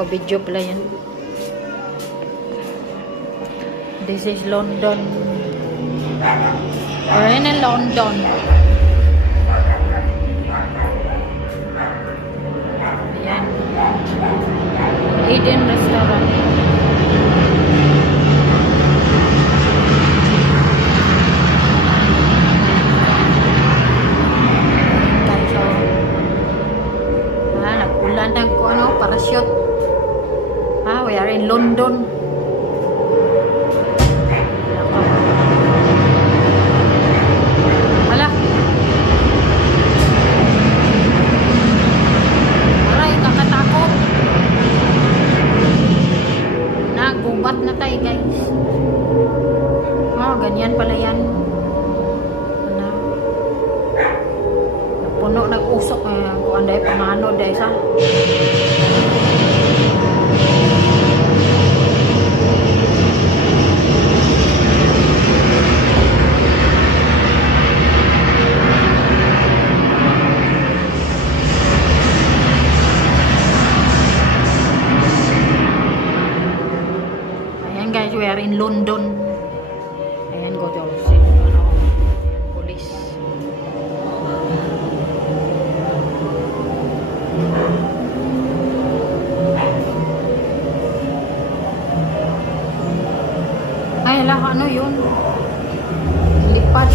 Oh, video pala yan. This is London. We're in London. Ayan. Eden Restaurant. Nag-ulan ko parachute. We are in London. Hala. Aray, kakatakot. Nagubat na tayo, guys. Ganyan pala yan. Puno nag-usok kung anday pamano dahil sa ayan guys, we are in London. Ayan, go to police. Ay, ala, ano yun? Lipad.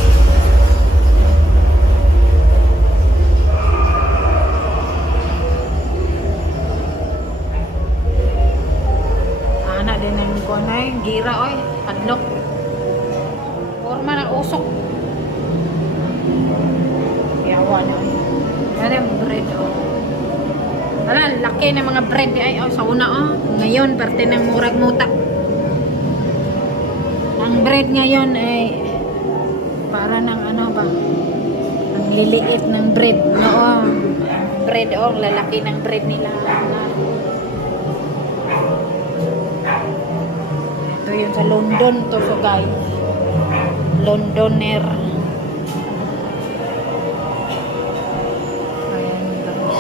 Ana din ang kunay, gira oy, padlock. Forma ng usok. Yawa na. Ano yung bread oh. Ala, laki ng mga bread ay sa una oh. Ngayon, parte ng murag mutak. Ang bread ngayon ay para ng ano ba? Ang liliit ng bread. No, bread oh, lalaki ng bread nila. Ito yun sa London to so guys. Londoner. Ayan guys.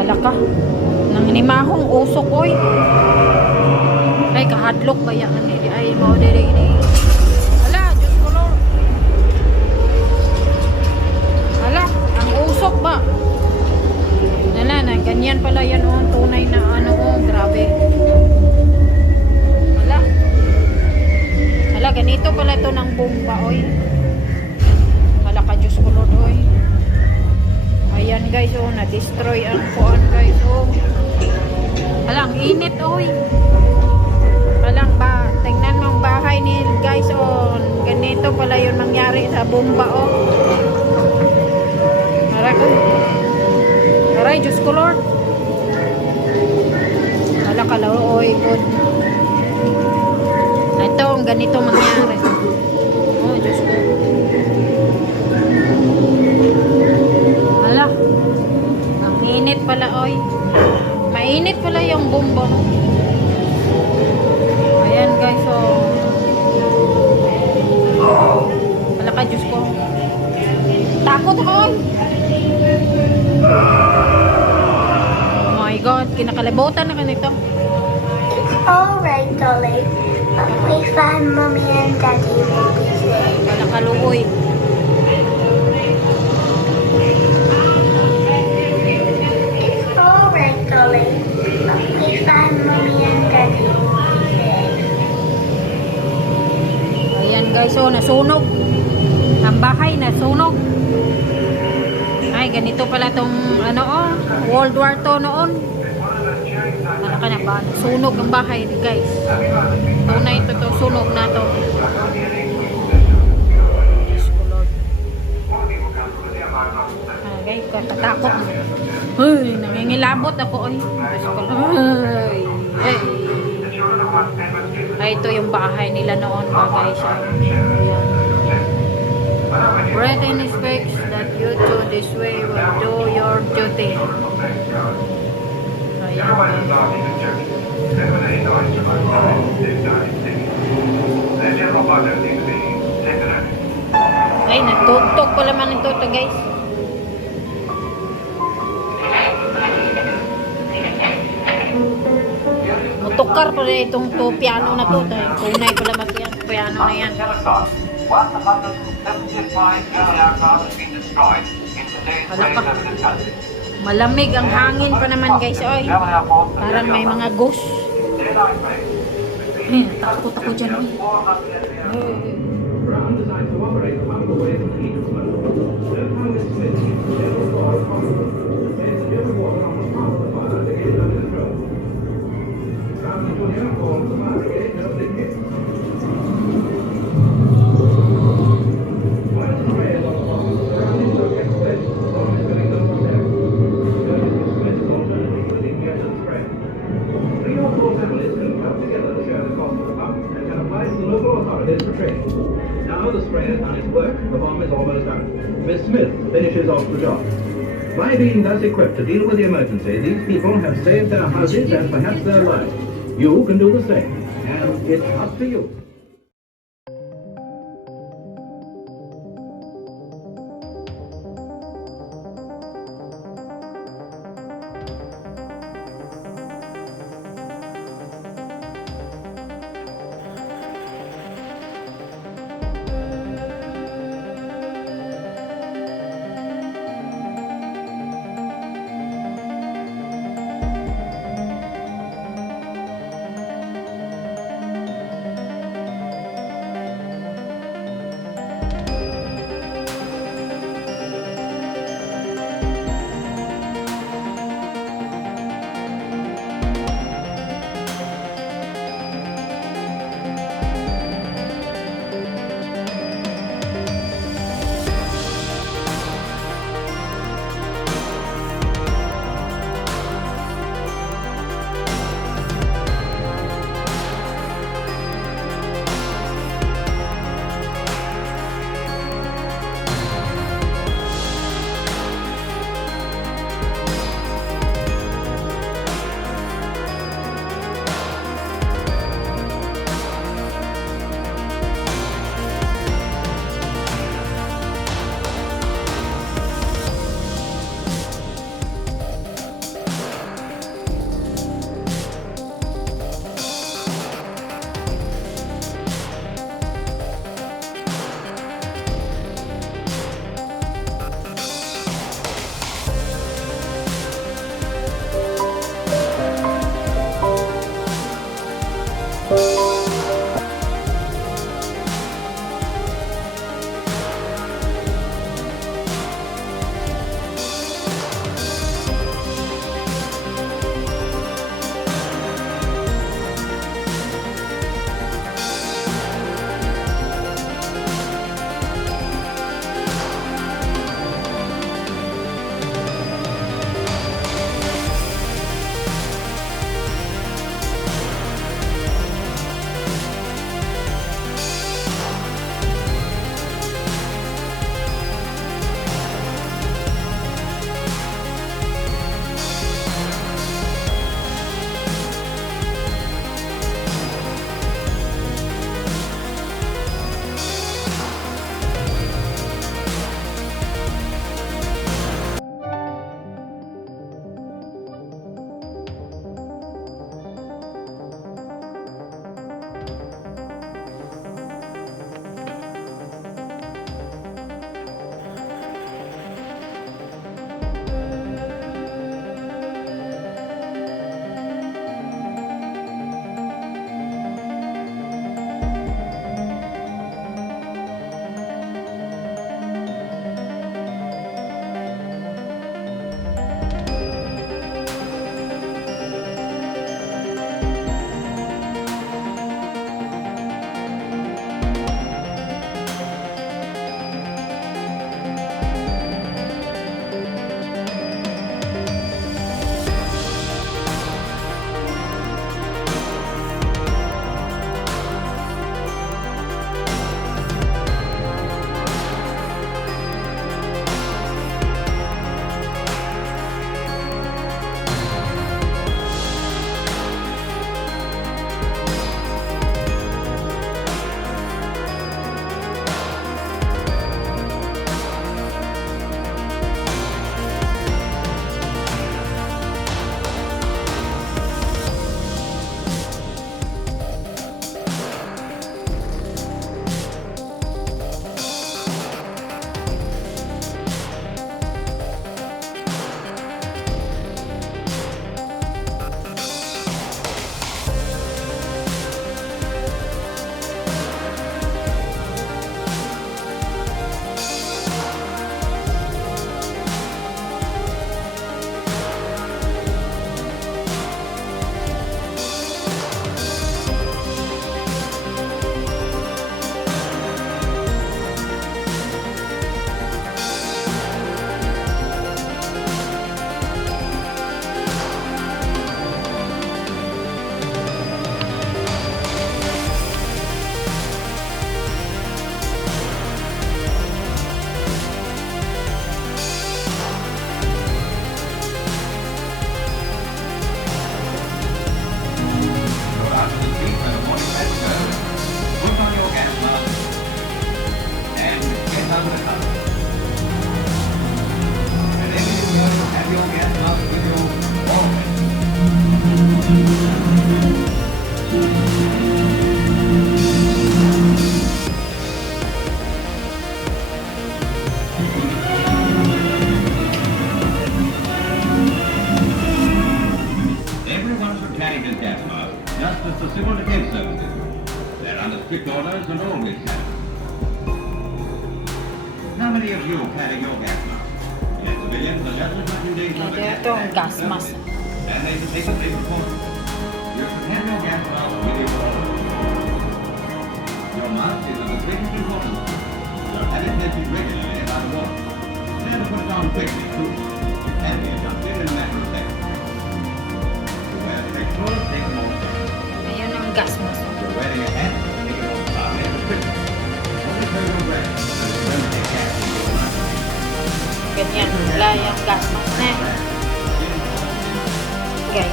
Halaka. Nang nimahong usok oy. Ay, kahadlok ba yan? Ay, mau dere ini. Hala, Diyos ko Lord. Hala, ang usok ba? Hala, na, ganyan pala yan oh. Tunay na ano oh, grabe. Hala. Hala, ganito pala ito ng bomba, oy. Hala ka, Diyos ko Lord, oy. Ayan guys, oh, na-destroy ang kuan guys, oh. Hala, ang init, oy. Walang ba, tingnan mo ang bahay ni guys oh, ganito pala yun nangyari sa bomba oh. Aray, Diyos ko Lord. Wala ka lang, oy, good. Ito, ang ganito mangyari. Oh, Diyos ko. Hala, ang init pala, oy. Mainit pala yung bomba no. Ayan guys, so wala ka, Diyos ko. Takot ako. Oh my God, kinakalimutan na kanito. Alright, darling. We find mommy and daddy will be safe. Wala ka, luoy. Alright, darling. We find mommy and daddy will be safe. Ayan guys, so nasunog. Ang bahay nasunog. Ay, ganito pala tong ano oh, World War II noon. Ano ka na ba? Sunog ang bahay guys. Tunay ito to, sunog na to. Yes, Lord. Guys, katatakot. Uy, nangingilabot ako oy. Yes, Lord. Ay, ito yung bahay nila noon mga guys. Britain expects that you two this way will do your duty. Ayan. Ay, natugtog pala man ito guys. Sukar pala itong to piano na to. Tunay pala piano na yan. 175 German aircraft have been destroyed in today's Wala raid pa. over the country. Malamig ang hangin pa naman guys. Oy. German Air Force has Parang may mga ghost. daylight raid. Takot ako dyan. Oy. 400 Ground designed to operate among the ways of heat and smoke. Sir Congress Smith, General Law of Congress, says the German water on the top of the fire is under control. Ground engineer calls the fire brigade to the hit. While the sprayers on the farm, surrounding the object spread, the bomb is filling them from there. Congress Smith alternately using gas and spray. 3 or 4 families can come together to share the cost of the pump and can apply to the local authorities for training. Now the spray has done its work, the bomb is almost out. Miss Smith finishes off the job. By being thus equipped to deal with the emergency, these people have saved their houses and perhaps their lives. You can do the same, and it's up to you. strict orders and always have. How many of you carry your gas mask? Yes, civilians are just as much in danger of a Ito ang gas mask. And they should take a big precaution. You should have your gas mask with you all. Your mask is of the greatest importance. So have it tested regularly about the water. Then put it on quickly, too. It can be adjusted in a matter of seconds. To wear the extra, take them off. Ayan ang gas mask. If you're wearing a hat, take it off calmly and quickly. Only turn your breath. Remember to gas in your mask. Ganyan, wala yung gas mask na. Guys,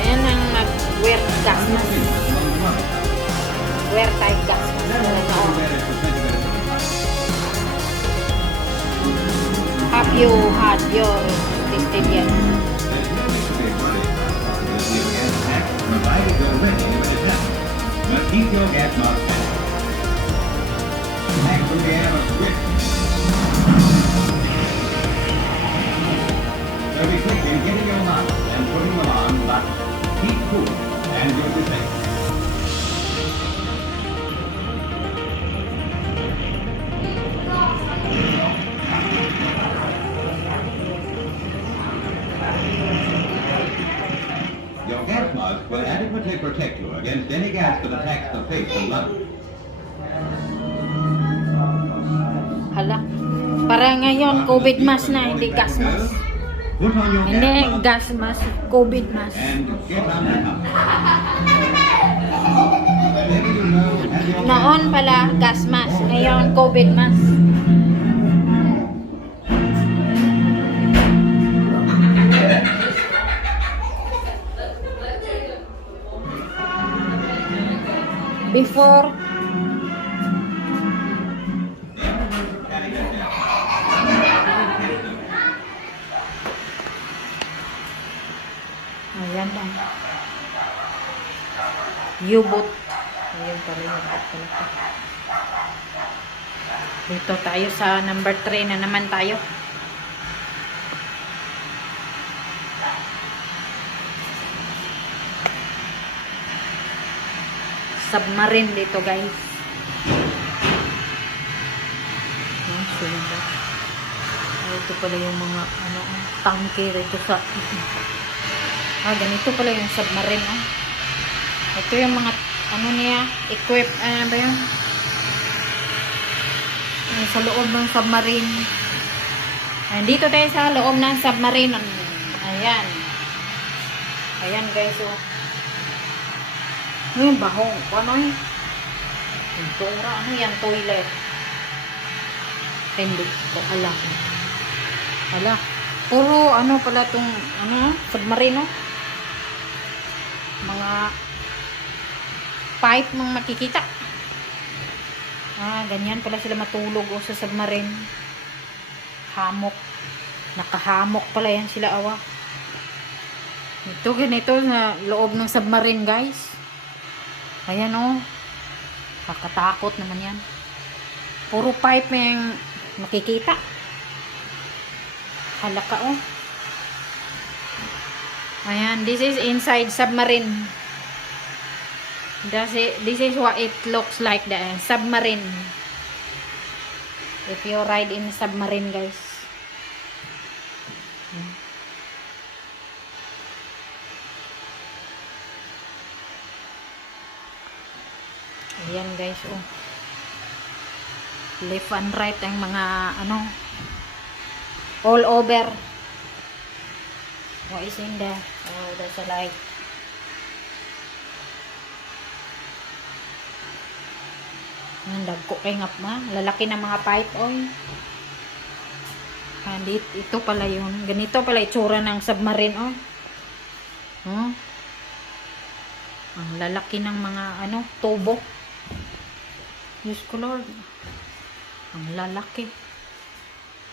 ayan ang nag-wear gas mask. Wear type gas mask. Have you had your tested yet? Provided you're ready when it's done. But keep your gas mask on. Hang through the air of switch. So be quick in getting your mask and putting them on, but keep cool and you'll be safe. Your gas mask will adequately protect you against any gas that attacks the face and lungs. Hala. Para ngayon, COVID mask na, hindi gas mask. Put on your Hindi gas gas mask mask, COVID mask. and get under cover. Whenever you know, have your Noon pala, gas mask. Ngayon, COVID mask. Before, ayan lang. U-boat. Ayan pala yung U-boat pala ito. Dito tayo sa number 3 na naman tayo. Submarine dito, guys. Ito pala yung mga tanker dito sa ganito pala yung submarine. Ito yung mga niya, equip, ba yun? Sa loob ng submarine. Dito tayo sa loob ng submarine. Ayan. Ayan, guys. Yung bahong. Ano yun? Pintura. Ano yan? Toilet. Hindi ko alam. Ala. Puro pala tong submarine. Mga pipe mga makikita. Ganyan pala sila matulog sa submarine. Hamok. Nakahamok pala yan sila, awa. Ito, ganito sa loob ng submarine, guys. Ayan, kakatakot naman yan. Puro pipe yung makikita. Halaka, Ayan, this is inside submarine. This is what it looks like, the submarine. If you ride in submarine, guys. Ayan, guys, left and right ang mga all over. What is in there? Oh, there's a light. Dagko kay ngap ma. Lalaki ng mga pipe, ito pala yun. Ganito pala itsura ng submarine, Ang lalaki ng mga, tubo. Diyos ko, Lord. Ang lalaki.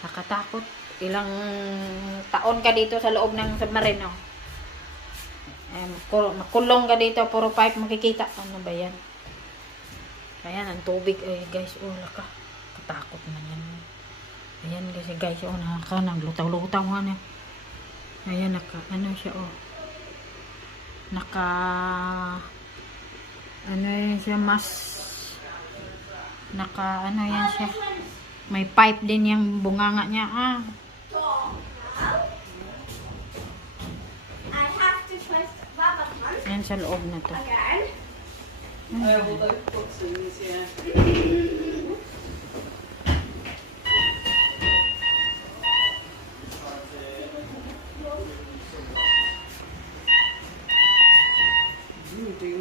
Nakatakot. Ilang taon ka dito sa loob ng submarine, makulong ka dito, puro pipe makikita. Ano ba yan? Ayan, ang tubig. Guys, laka. Katakot man yan. Ayan, kasi guys, naglutaw-lutaw nga. Ayan, siya, ano yan siya, mas ano yan siya, may pipe din yung bunganga niya. I have to twist rubber pants Yan sa loob na to. again. Hindi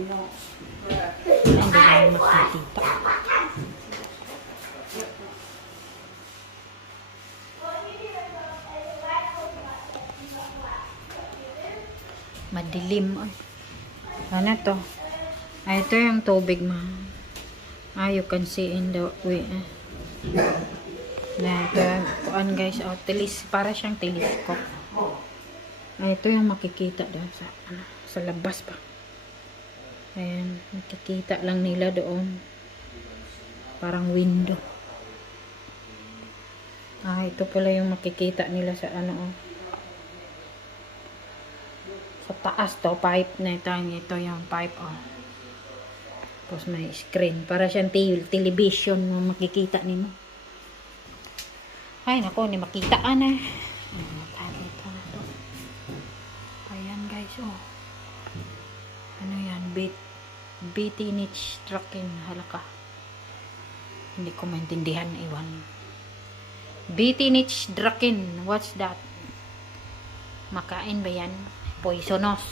na makikita. Madilim. Ano to? Ito yung tubig ma. You can see in the way. Ito kuan guys. Para siyang telescope. Ito yung makikita doon sa labas pa. Ayan, makikita lang nila doon. Parang window. Ito pala yung makikita nila sa sa taas to, pipe na ito. Ito yung pipe, Tapos may screen. Para siyang television na makikita nimo. Ay, nako, ni makitaan eh. Ayan guys, Ano yan? Teenage trucking. Halaka. Hindi ko maintindihan, iwan. Teenage trucking. What's that? Makain ba yan? Poisonous.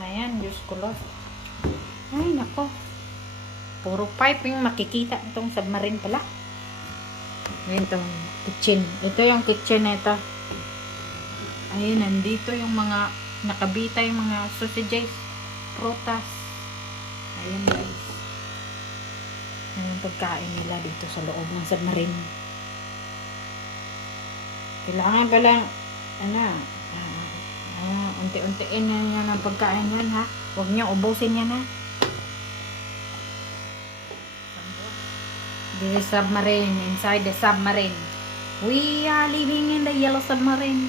Ayan, Diyos ko Lord. Ay, nako. Puro pipe yung makikita. Itong submarine pala. Ito, kitchen. Ito yung kitchen ito. Ayun, nandito yung mga nakabita yung mga sausages, prutas. Ayun guys. Ayun pagkain nila dito sa loob ng submarine. Kailangan pala, unti-untiin na yan ang pagkain yan ha. Huwag niyo ubusin yan ha. This is submarine, inside the submarine. We are living in the yellow submarine.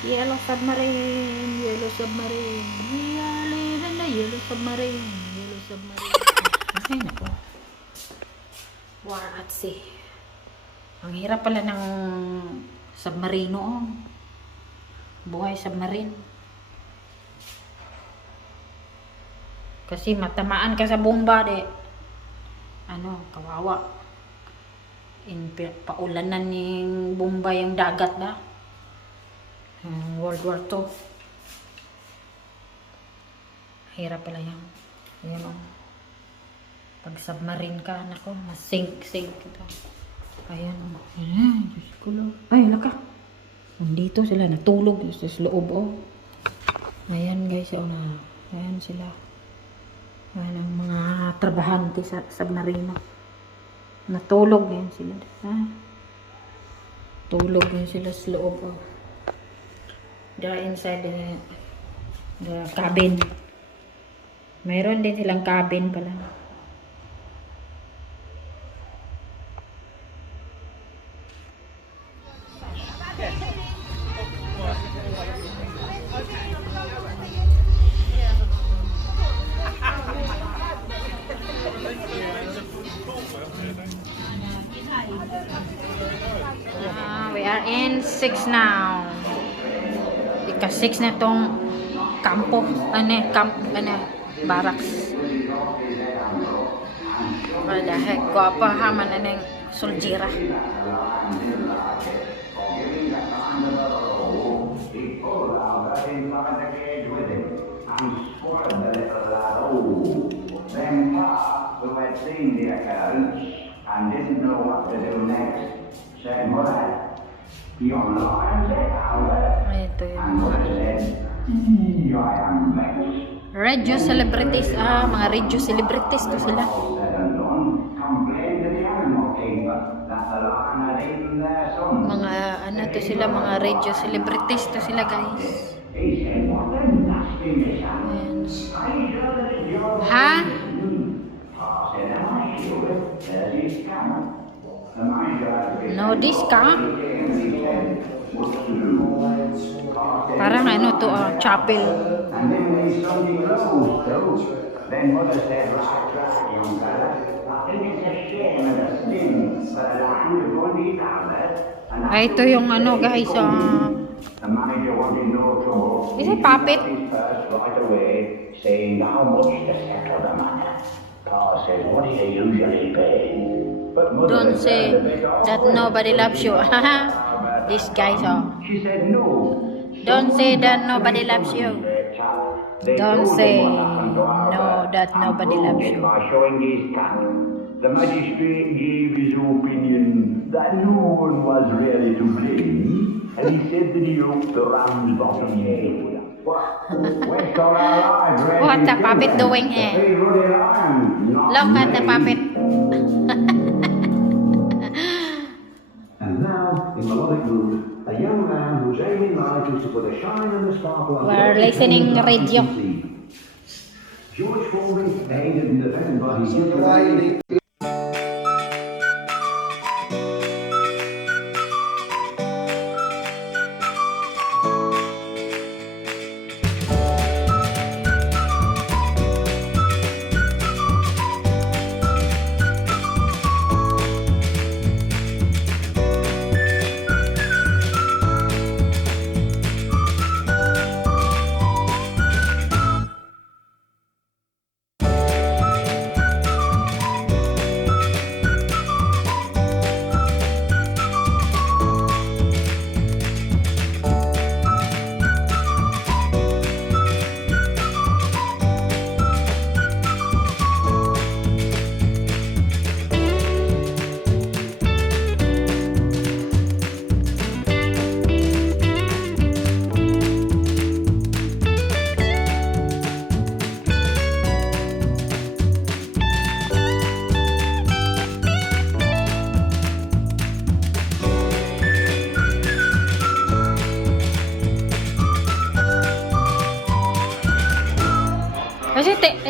Yellow submarine, yellow submarine. We are living in the yellow submarine, yellow submarine. Ay, nako. Let's see. Ang hirap pala ng submarino, Buhay submarine. Kasi matamaan ka sa bomba, kawawa. Paulanan ng bomba yung dagat ba? World War II. Hirap pala yan. Ayan Pag submarine ka, nako, masink ito. Ayan Diyos ko lang. Ay, laka. Nandito sila, natulog sa loob, Ayan guys, ayan sila. Ayan ang mga trabahante sa submarino. Natulog yan sila. Tulog yan sila sa loob, They're inside the cabin. Mayroon din silang cabin pala. We are in 6 now. Ika-6 na tong kampo. Barracks. What the heck? Guwapa haman yung soljira. Who had seen the occurrence and didn't know what to do next, said, "Well, you're lying there." Ito yung And mga said, "I am vexed." radio celebrities. Mga radio celebrities to sila. Said and done, complained to the animal keeper that the lion had eaten their son. Mga to sila, mga radio celebrities to sila guys. He said, "What a nastiness." Ayan. Are you sure that it's yours? Ha? I said, "Am I sure? There's his camera." The miser had to be No discount? He said, "What's the news?" I said, Parang ano to, chapel. And then there's something else too. Then Mother said, right, young fella, I think it's a shame and a sin for a lamb to go and be down there. And Ay, ito yung ano guys, the manager wanted no trouble. Is it puppet? He got his purse right away, saying how much to settle the matter. Pa said, what do you usually pay? But Mother Don't had say turned a bit off. that nobody loves you. This guys, She said, no. Don't say that nobody loves you. Don't say no, that nobody loves you. By showing his cat, the magistrate gave his opinion that no one was really to blame, and he said that he hoped the ram's bottom head. What the puppet doing here? Look at the puppet. And now, in melodic mood, a young man whose aim in life is to put a shine and a sparkle on We're listening radio. George Foley, aided and abetted by his youth.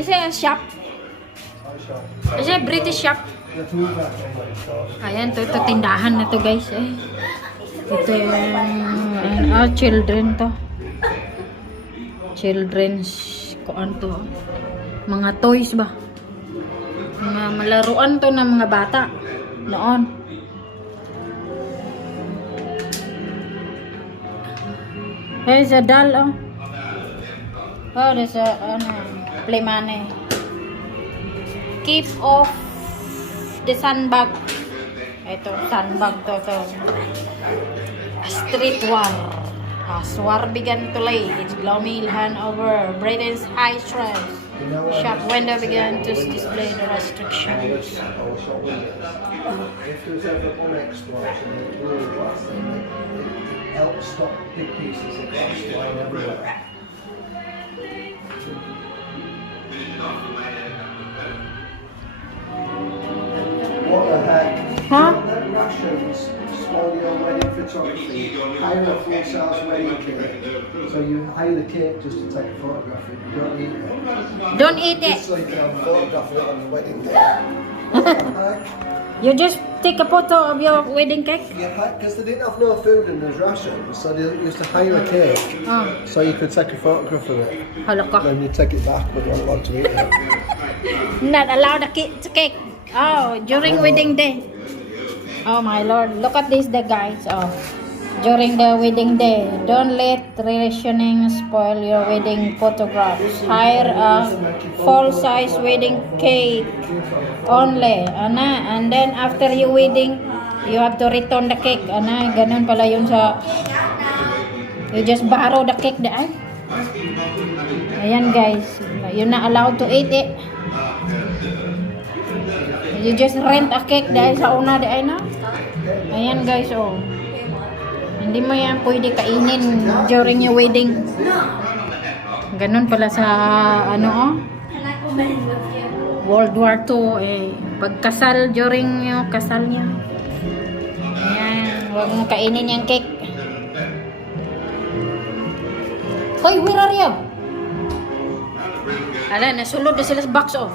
Is it a shop? Is it a British shop? Ayan, ito tindahan na to guys. Ito yung children to. Children's kuan to. Mga toys ba? Mga malaruan to ng mga bata noon. There's a doll, oh. Oh, there's a, play money. Keep off the sandbag. Ito, sandbag to. Street war. As war began to lay its gloomy hand over Britain's high stress, shop window began to display the restrictions. If there's ever one explosion, it will help stop big pieces of glass flying everywhere. What the heck? Huh? The Russians spoil your wedding photography, hire a full-size wedding cake. So you hire the cake just to take a photograph of it. You don't eat it. Don't eat it. Just so you can photograph it on your wedding day. You just take a photo of your wedding cake. Yeah, because they didn't have no food in those rations, so they used to hire a cake so you could take a photograph of it. Halaka. Then you take it back, but you weren't allowed to eat it. Not allowed the cake. Oh, during wedding day. Oh my lord. Look at this, the guys. Oh, during the wedding day. Don't let rationing spoil your wedding photographs. Hire a full-size wedding cake only. And then after your wedding, you have to return the cake. Ganun pala yun sa... You just borrow the cake da. Ayan guys. You're not allowed to eat it. You just rent a cake dahil sa una di ay na. Ayan guys, oh. Hindi mo yan pwede kainin during your wedding. Ganun pala sa ano, oh. World War II, pagkasal during yung kasal niya. Ayan, huwag mo kainin yung cake. Hoy, where are you? Ala, nasulod na sila sa box, oh.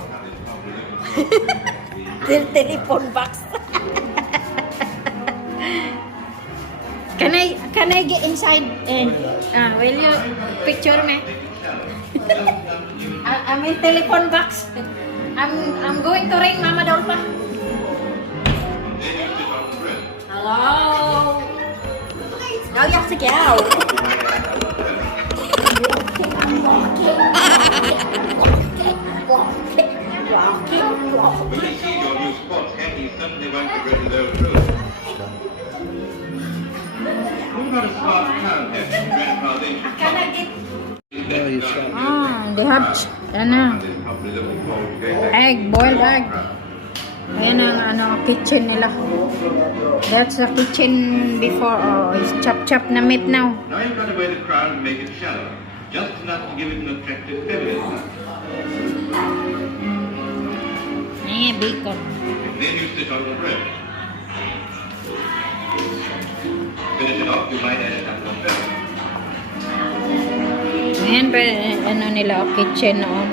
Telephone box. Can I get inside and will you picture me? I'm in telephone box. I'm going to ring Mama Dolpha. Hello. Now you have to go. When you see your new spots, Henry suddenly won't regret his old road. What about a smart town here in Grandpa's ancient Can I get? No, you stop. They have ano, company that we call egg, boiled egg. Ayan ang kitchen nila. That's the kitchen before. Oh, it's chop na meat now. Now you've got away the crown and make it shallow, just enough to give it an attractive feminine touch. Bacon. Then you sit on the bread. Finish it off, you might add a couple of feathers. Ayan pa, ano nila, kitchen noon.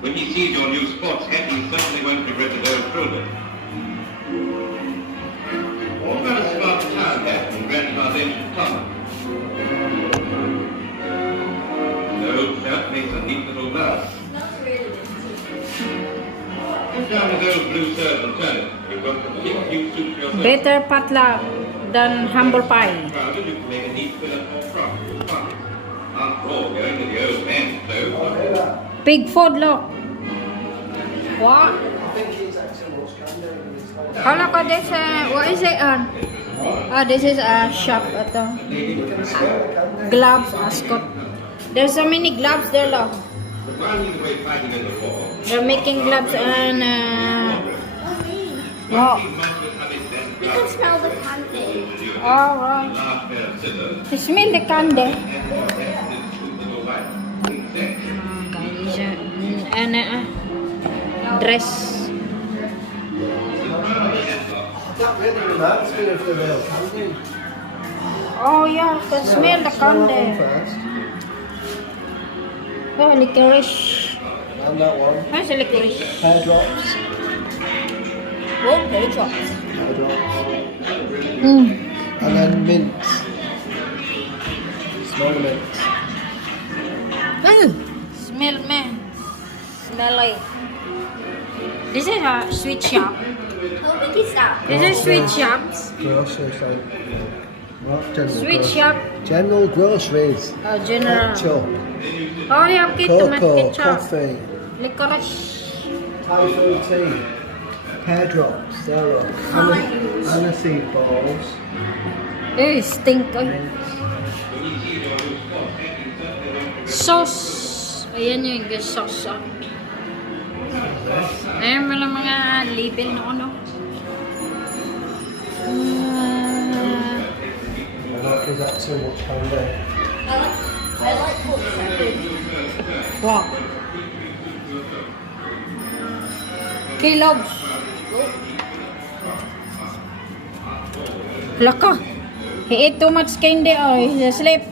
When he sees your new spots, Henry certainly won't regret his old children. What about a smart town here in Grandpa's ancient farm? The old chap makes a neat little bow. Come down with those blue serves and turn it. You've got the big new soup for yourself. Better potluck than humble pie. Crowded, you can make a neat fillet or crust. After all, going to the old man's clothes. Pig food, look. What? Hala ko, this, what is it? This is a shop. Ito. Gloves, ascot. There's so many gloves there, look. While he's away fighting in the war, They're making gloves and, wow. You can smell the candy. Oh, right. last pair of scissors, You smell the candy. and more than this sweet little wife. Exactly. And dress. That really reminds me of the real candy. Oh yeah, I can smell the candy. First, Oh, licorice. and that one. Where's the licorice? Hair drops. Oh, there it drops. Hair drops. Mm. And then mints. Small mints. Smell, man. Smell like. This is a sweet shop. How big is that? This is sweet shops. Grocery shop. What? General Sweet grocery. shop. General groceries. General. Ketchup. Oh, you have Cocoa. ketchup. Coffee. Licorice. Thai food tea. Hair drops. There are. Aniseed balls. Eh, stink. Ay. Mints. Sauce. Ayan yung sauce. Ayan mo lang mga label na ano. Is that too much candy? I like books. Wow. Kellogg's. Laka. He ate too much candy. Oh, he's asleep.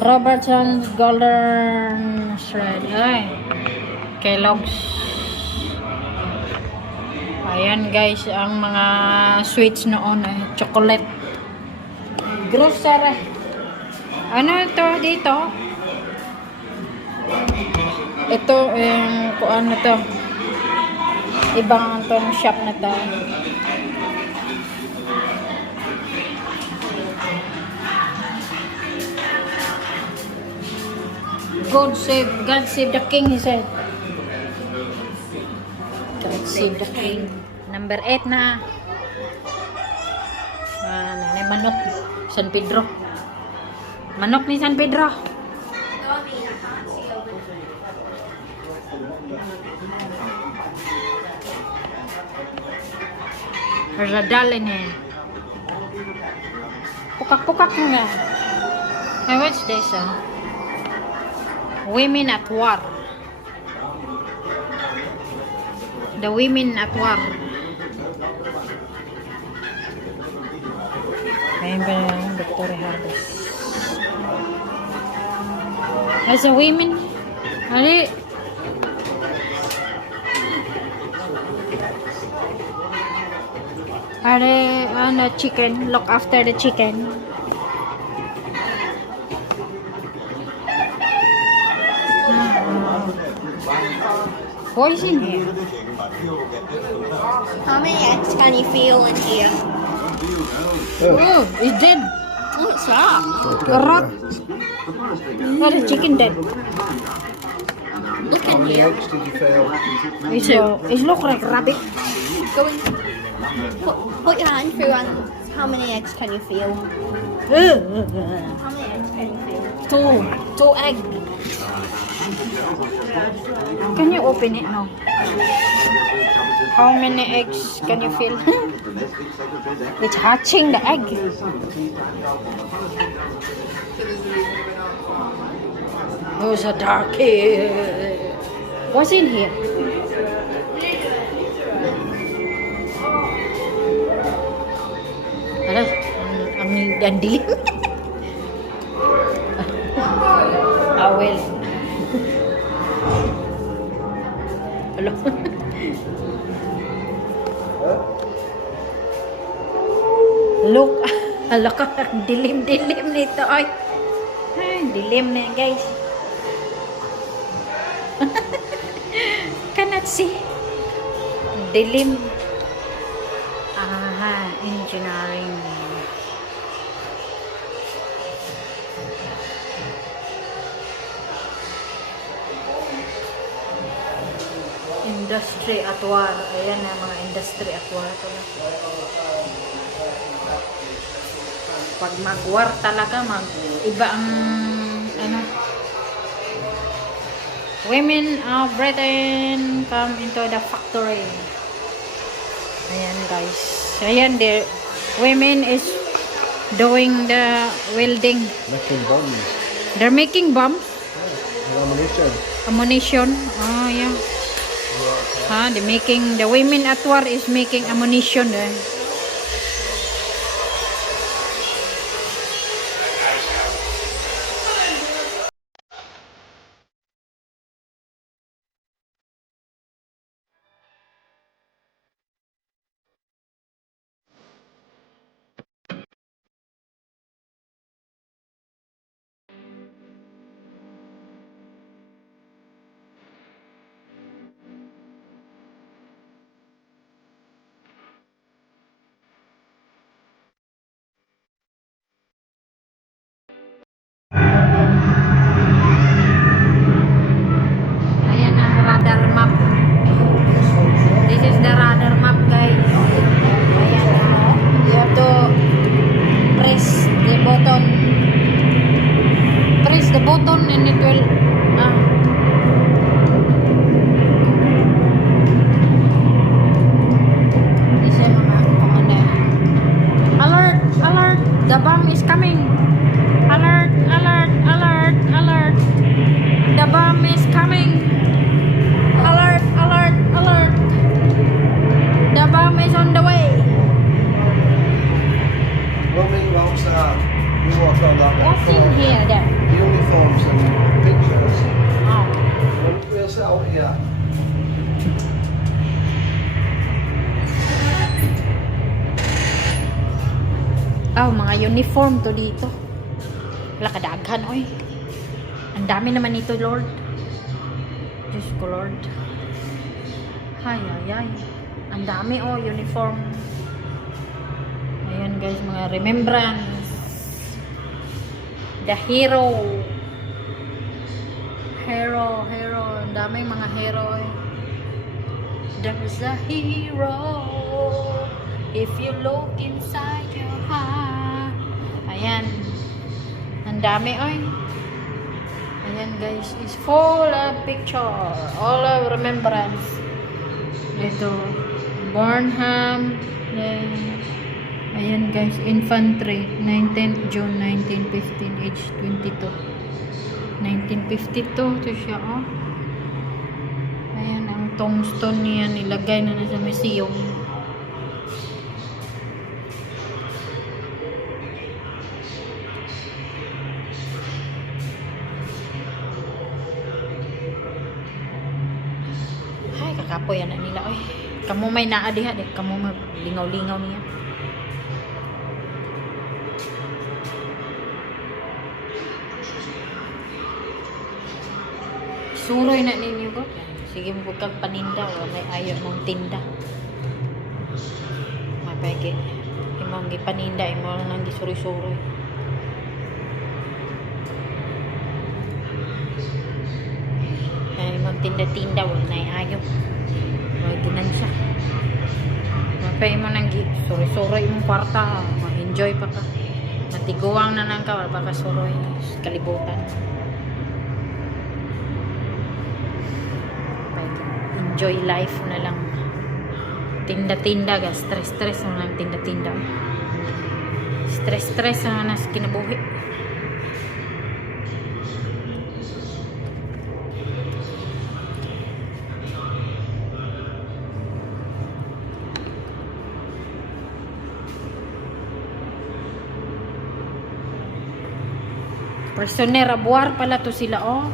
Robertson's Golden Shred. Ay. Kellogg's. Ayan guys, ang mga sweets noon ay chocolate. Grocery. Ano ito dito? Ito, kung ano to. Ibang tong shop na to. God save the king, he said. God save the king. Number 8 na. Nanay manok. San Pedro. Manok ni San Pedro. Radalin eh. Pukak-pukak mo nga. Hey, what's this? Women at War. The Women at War. Ayun ba yung Victoria Harvest. As a women, ali, Are the chicken? Look after the chicken. Who's in here? How many eggs can you feel in here? Oh, it's dead. What's that? Rot. What is chicken dead? Look How in many here. eggs did you feel? It look like rabbit. Go in. Put your hand through and how many eggs can you feel? How many eggs can you feel? Two egg. Can you open it now? How many eggs can you feel? It's hatching the egg. Those are dark. What's in here? Alas, ang dilim. Ah, well. Hello. Look. Hala ka, dilim-dilim nito. Ay, dilim na yan, guys. Cannot see. Dilim. Aha, engineering. Industry Atwar. Ayan na mga industry Atwar. Ito na. Pag mag-war talaga, iba ang ano. Women of Britain come into the factory. Ayan guys. Ayan, the women is doing the welding. Making bombs. They're making bombs. Ammunition. Ammunition. Oh, yeah. The women at war is making ammunition. Ayan ang radar map. This is the radar map, guys. Ayan. You have to press the button. Press the button and it will isa mga kung ano. Alert! Alert! The bomb is coming! Alert! Alert! Alert! Alert! The bomb is coming! Alert! Alert! Alert! The bomb is on the way! Well, meanwhile, you work on that. What's in here then? Uniforms and pictures. Oh. We'll sit out here. Oh, mga uniform to dito. Wala kadaghan, oy. Ang dami naman nito, Lord. Diyos ko, Lord. Ay, ay, ay. Ang dami, oh, uniform. Ayan, guys, mga remembrance. The hero. Hero, hero. Ang daming mga hero, eh. There's a hero if you look inside your heart. Ayan. Ang dami, oy. Ayan, guys. It's full of picture. All of remembrance. Ito. Burnham. Ayan, guys. Infantry. 19th June 1915. Age 22. 1952. Ito siya, oh. Ayan, ang tombstone niya. Nilagay na sa museum. Ay, kakapoy yan na nila. Ay, kamu may naadiha. Kamu mag Lingaw-lingaw niya. Suroy na ninyo ko. Sige mo kag paninda o may ayaw mong tinda. Mapeke. Imong gipaninda, imo nang gisuroy-suroy. Ay, magtinda-tinda, wala na ayaw. Wala ginansya. Mapay mo nang suroy-suroy mong kwarta. Ma-enjoy pa ka. Matiguang na nang ka, wala pa ka suroy. Kalibutan. Enjoy life na lang. Tinda-tinda ga. Stress-stress na lang tinda-tinda. Stress-stress na nas kinabuhi. Personer abuar pala to sila oh.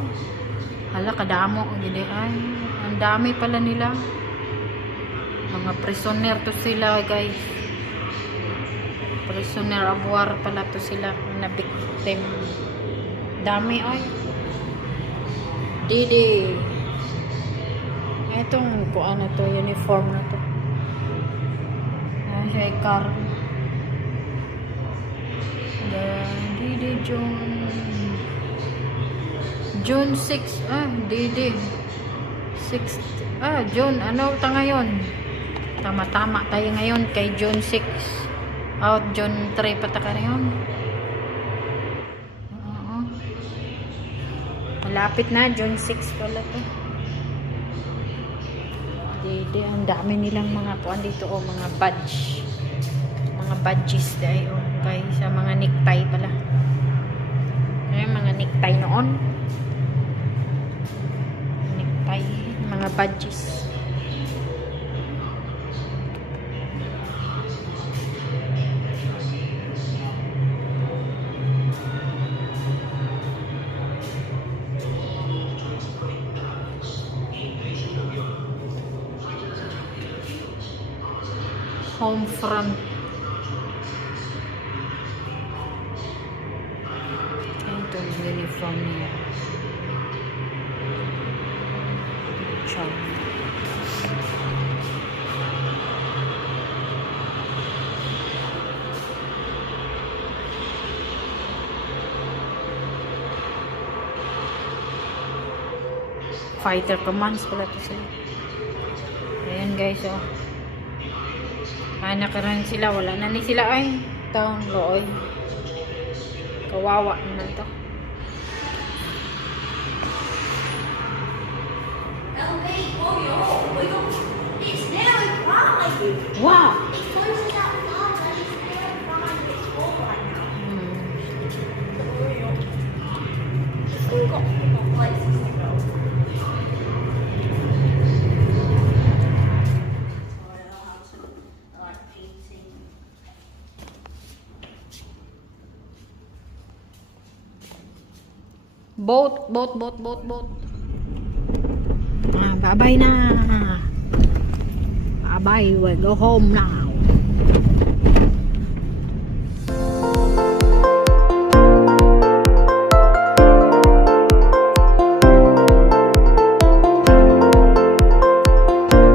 Hala kadamo gini ay. Ang dami pala nila. Mga prisoner to sila guys. Prisoner abuar pala to sila na victim. Dami ay. Didi. Etong kuan na to, uniform na to. Siya car. Didi June 6 Didi 6 June ano ta ngayon, tama tayo ngayon kay June 6 out June 3 pa ta ngayon. Malapit na June 6 pala to. Didi ang dami nilang mga puan dito mga badges dahil kay sa mga necktie pala. Ayan, mga necktie noon. Mga badges. Home front. Ito yung uniform niya. Fighter commands pala ito sila. Ayan guys oh. Nakaran sila, wala na ni sila ay taon looy. Kawawa naman to. It's nearly Friday. Wow! It closes at 5 and it's nearly Friday. It's all right now. The school got more places to go. Boat. Bye-bye na. Bye-bye. We go home now.